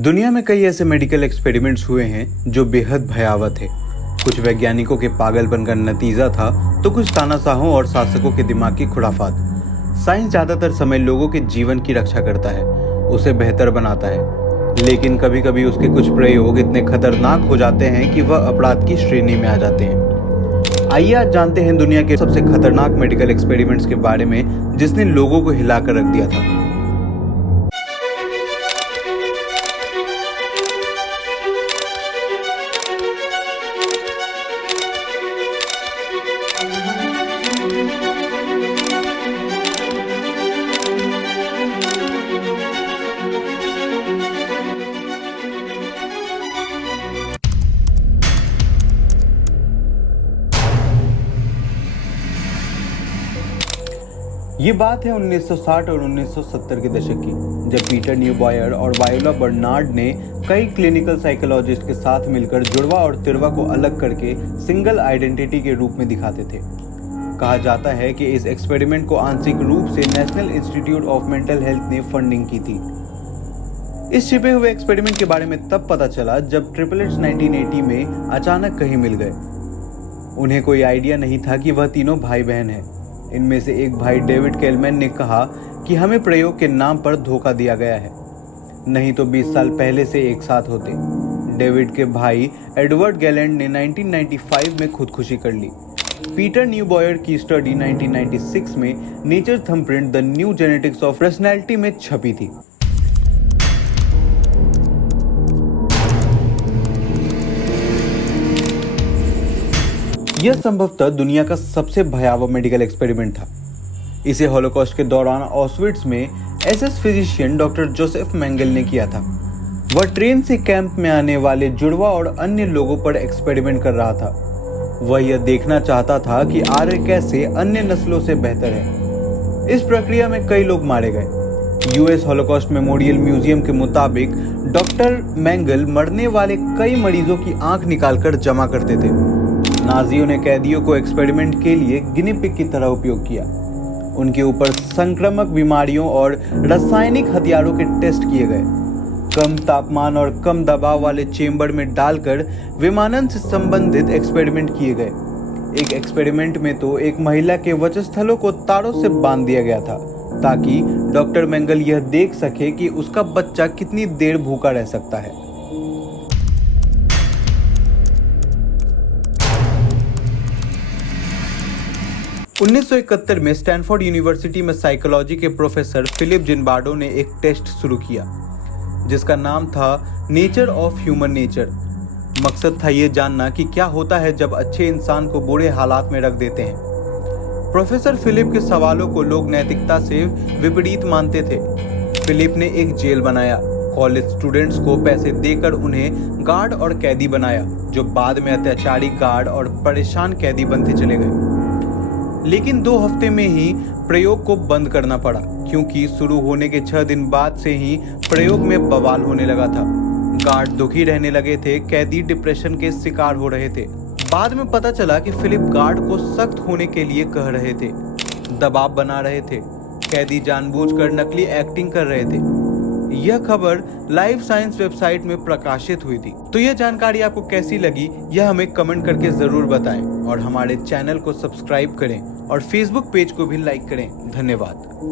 दुनिया में कई ऐसे मेडिकल एक्सपेरिमेंट्स हुए हैं जो बेहद भयावह थे। कुछ वैज्ञानिकों के पागलपन का नतीजा था तो कुछ तानाशाहों और शासकों के दिमाग की खुराफात। साइंस ज्यादातर समय लोगों के जीवन की रक्षा करता है, उसे बेहतर बनाता है, लेकिन कभी कभी उसके कुछ प्रयोग इतने खतरनाक हो जाते हैं कि वह अपराध की श्रेणी में आ जाते हैं। आइए आज जानते हैं दुनिया के सबसे खतरनाक मेडिकल एक्सपेरिमेंट्स के बारे में जिसने लोगों को हिलाकर रख दिया था। ये बात है 1960 और 1970 के दशक की, जब पीटर न्यूबॉयर और वायोला बर्नार्ड ने कई क्लिनिकल साइकोलॉजिस्ट के साथ मिलकर जुड़वा और तिरवा को अलग करके सिंगल आइडेंटिटी के रूप में दिखाते थे। कहा जाता है कि इस एक्सपेरिमेंट को आंशिक रूप से national institute of mental health ने फंडिंग की थी। इस छिपे हुए एक्सपेरिमेंट के बारे में तब पता चला जब ट्रिपलेट्स 1980 में अचानक कहीं मिल गए। उन्हें कोई आइडिया नहीं था कि वह तीनों भाई बहन हैं। इनमें से एक भाई डेविड केलमैन ने कहा कि हमें प्रयोग के नाम पर धोखा दिया गया है, नहीं तो 20 साल पहले से एक साथ होते। डेविड के भाई एडवर्ड गैलेंड ने 1995 में खुदकुशी कर ली। पीटर न्यूबॉयर की स्टडी 1996 में nature thumbprint the new genetics of personality में छपी थी। यह संभवतः दुनिया का सबसे भयावह मेडिकल एक्सपेरिमेंट था। इसे हॉलोकॉस्ट के दौरान ऑस्विट्स में SS physician doctor Joseph Mengal ने किया था। वह ट्रेन से कैंप में आने वाले जुड़वा और अन्य लोगों पर एक्सपेरिमेंट कर रहा था। वह यह देखना चाहता था कि आर्य कैसे अन्य नस्लों से बेहतर है। इस प्रक्रिया में कई लोग मारे गए। यूएस हॉलोकॉस्ट मेमोरियल म्यूजियम के मुताबिक डॉक्टर मेंगल मरने वाले कई मरीजों की आंख निकालकर जमा करते थे। नाजियों ने कैदियों को एक्सपेरिमेंट के लिए गिनी पिग की तरह उपयोग किया। उनके ऊपर संक्रामक बीमारियों और रासायनिक हथियारों के टेस्ट किए गए। कम तापमान और कम दबाव वाले चेंबर में डालकर विमानन से संबंधित एक्सपेरिमेंट किए गए। एक एक्सपेरिमेंट में तो एक महिला के वक्षस्थलों को तारों से बांध दिया गया था ताकि डॉक्टर मेंगल यह देख सके कि उसका बच्चा कितनी देर भूखा रह सकता है। 1971 में स्टैनफोर्ड यूनिवर्सिटी में साइकोलॉजी के प्रोफेसर फिलिप जिम्बार्डो ने एक टेस्ट शुरू किया जिसका नाम था नेचर ऑफ ह्यूमन नेचर। मकसद था ये जानना कि क्या होता है जब अच्छे इंसान को बुरे हालात में रख देते हैं। प्रोफेसर फिलिप के सवालों को लोग नैतिकता से विपरीत मानते थे। फिलिप ने एक जेल बनाया, कॉलेज स्टूडेंट्स को पैसे देकर उन्हें गार्ड और कैदी बनाया, जो बाद में अत्याचारी गार्ड और परेशान कैदी बनते चले गए। लेकिन 2 हफ्ते में ही प्रयोग को बंद करना पड़ा, क्योंकि शुरू होने के 6 दिन बाद से ही प्रयोग में बवाल होने लगा था। गार्ड दुखी रहने लगे थे, कैदी डिप्रेशन के शिकार हो रहे थे। बाद में पता चला कि फिलिप गार्ड को सख्त होने के लिए कह रहे थे, दबाव बना रहे थे। कैदी जानबूझकर नकली एक्टिंग कर रहे थे। यह खबर लाइफ साइंस वेबसाइट में प्रकाशित हुई थी। तो यह जानकारी आपको कैसी लगी यह हमें कमेंट करके जरूर बताएं और हमारे चैनल को सब्सक्राइब करें और फेसबुक पेज को भी लाइक करें। धन्यवाद।